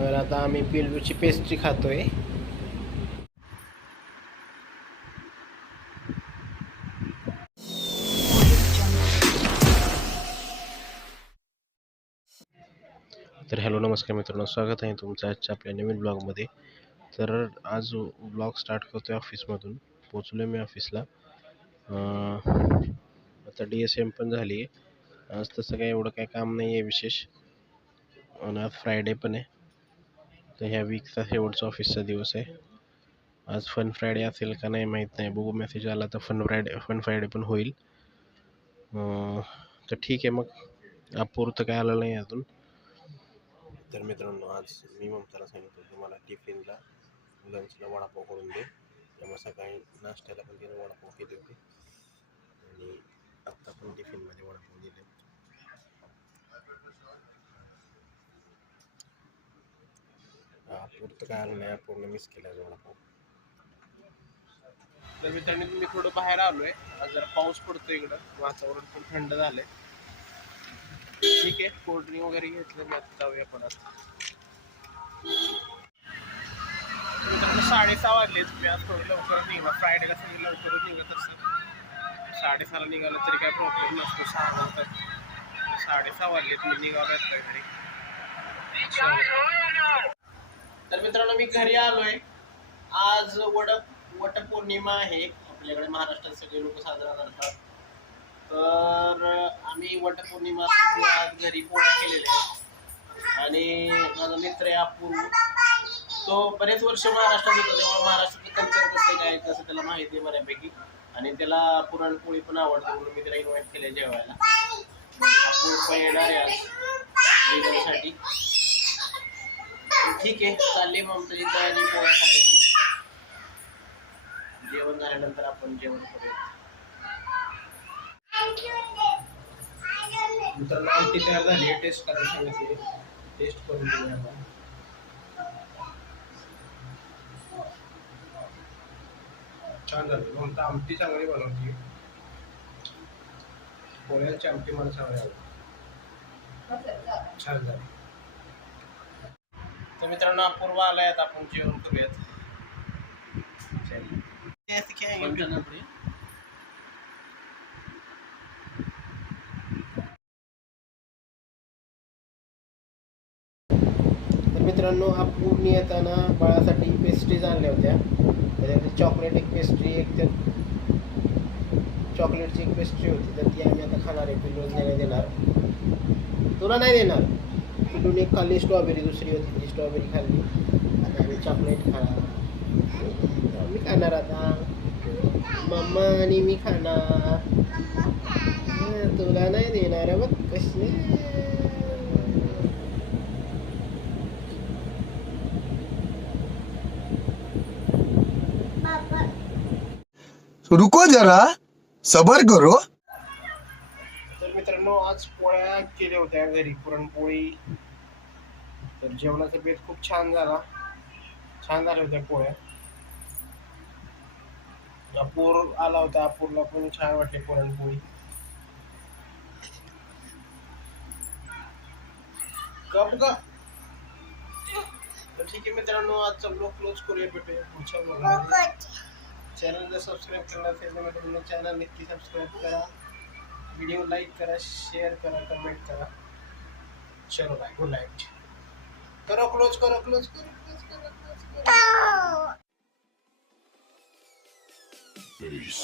तर आता आम्ही पिलूची पेस्ट्री खातोय. तर हॅलो नमस्कार मित्रांनो, स्वागत आहे तुमचं आजच्या आपल्या नवीन ब्लॉगमध्ये. तर आज ब्लॉग स्टार्ट करतोय ऑफिसमधून. पोचलो मी ऑफिसला. आता DSM पण झाली आहे. आज तसं काय एवढं काय काम नाही आहे विशेष, आणि आज फ्रायडे पण आहे. तर ह्या वीकचा शेवटचा ऑफिसचा दिवस आहे. आज फन फ्रायडे असेल का नाही माहीत नाही, बघू. मेसेज आला तर फन फ्रायडे पण होईल. तर ठीक आहे, मग अपूर तर काय आलं नाही अजून. तर मित्रांनो, आज मी ममताला सांगितलं तुम्हाला टिफिनला लंचला वडापाव करून दे. त्यामुळे सकाळी नाश्त्याला पण तिने वडापाव केले होते आणि आत्ता पण टिफिनमध्ये वडापाव दिले. अपूर तर काय आलं नाही, पूर्ण मिस केला वडापाव. तर मित्रांनो, मी थोडं बाहेर आलोय. आज जरा पाऊस पडतो इकडं, वातावरण पण थंड झालंय. ठीक आहे, कोल्ड्रिंक वगैरे घेतलं मी. आता जाऊया परत. मित्रांनो, 6:30 वाजले. मी आज थोडं लवकर निघाला. फ्रायडेला सगळं लवकरच निघत असतं. 6:30ला निघालं तरी काय प्रॉब्लेम नसतो. 6 नंतर 6:30 वाजलेत, मी निघालो घरी. तर मित्रांनो, मी घरी आलोय. आज वटपौर्णिमा आहे. आपल्याकडे महाराष्ट्रात सगळे लोक साजरा करतात. तर आम्ही वटपौर्णिमा आज घरी पोळ्या केलेल्या आहेत. आणि माझा मित्र आहे अपूर्व, तो बरेच वर्ष महाराष्ट्रात होता, तेव्हा महाराष्ट्राचं कल्चर कसं काय तसं त्याला माहिती आहे बऱ्यापैकी. आणि त्याला पुरणपोळी पण आवडते, म्हणून मी त्याला इन्व्हाइट केलं जेवायला. अपूर्व पण येणार आहे आज जेवणासाठी. ठीक आहे, चालली मग तरी तयारी पोळ्या करायची. जेवण झाल्यानंतर आपण जेवण करूया. मित्रांनो, आमटी तयार झाली. टेस्ट करायला सांगितली, टेस्ट करून घेऊया आपण. छान झाली. ममता आमटी चांगली बनवते. पोळ्याची आमटी मला चांगली आवडते. छान झाली. तर मित्रांनो, अपूर्व आलाय. आता आपण जेवण करूयात. तर मित्रांनो, अपूर्व येताना बाळासाठी पेस्ट्रीज आणल्या होत्या. त्याच्यामध्ये चॉकलेट एक पेस्ट्री, एक तर चॉकलेटची एक पेस्ट्री होती. तर ती आम्ही आता खाणार आहे. पिल्लून नाही देणार, तुला नाही देणार. पिल्लून एक खाल्ली स्ट्रॉबेरी, दुसरी होती ती स्ट्रॉबेरी खाल्ली. आता आम्ही चॉकलेट खाणार. मी खाणार आता. मम्मा आणि मी खाणार. तुला नाही देणार. बघ कशी. रुको जरा सबर करो. तर मित्रांनो, आज पोळ्या केल्या होत्या घरी, पुरणपोळी. तर जेवणाचा बेत खूप छान झाला. छान झाल्या होत्या पोळ्या. अपूर आला होता, अपूरला पण छान वाटते पुरणपोळी. कप का. तर ठीक आहे मित्रांनो, आजचा ब्लॉग क्लोज करूया. भेटूया पुढच्या ब्लॉगमध्ये. चॅनलला सबस्क्राईब करणार असेल तर मित्रांनो, चॅनल नक्की सबस्क्राईब करा. व्हिडिओ लाईक करा, शेअर करा, कमेंट करा. चलो बाय, गुड नाईट. करो क्लोज, करो क्लोज, करो क्लोज, करो क्लोज, करो. Peace.